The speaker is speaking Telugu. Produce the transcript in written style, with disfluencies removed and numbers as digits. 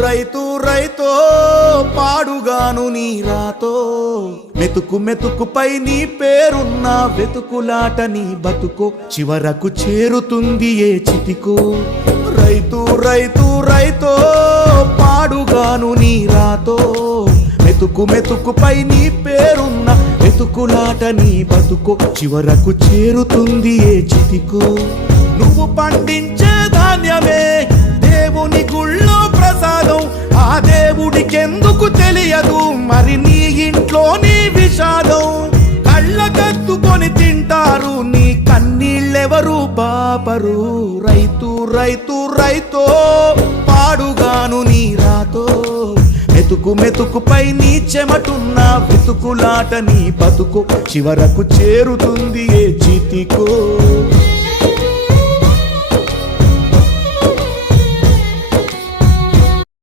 రైతు రైతో పాడుగాను నీ రాతో మెతుకు మెతుకుపై నీ పేరున్న వెతుకులాట నీ బతుకో చివరకు చేరుతుంది ఏ చితికో రైతు రైతు రైతో పాడుగాను నీ రాతో మెతుకు మెతుకుపై నీ పేరున్న వెతుకులాట నీ బతుకో చివరకు చేరుతుంది ఏ చితికో నువ్వు పండించే ధాన్యమే దేవుని గుళ్ళో ప్రసాదం ఆ దేవుడికెందుకు తెలియదు మరి నీ ఇంట్లో నీ విషాదం కళ్ళకత్తుకొని తింటారు నీ కన్నీళ్ళెవరు పాపరు రైతు రైతు రైతో పాడుగాను నీ రాతో మెతుకు మెతుకుపై నీ చెమటున్న వెతుకులాట నీ బతుకు చివరకు చేరుతుంది ఏ చితికో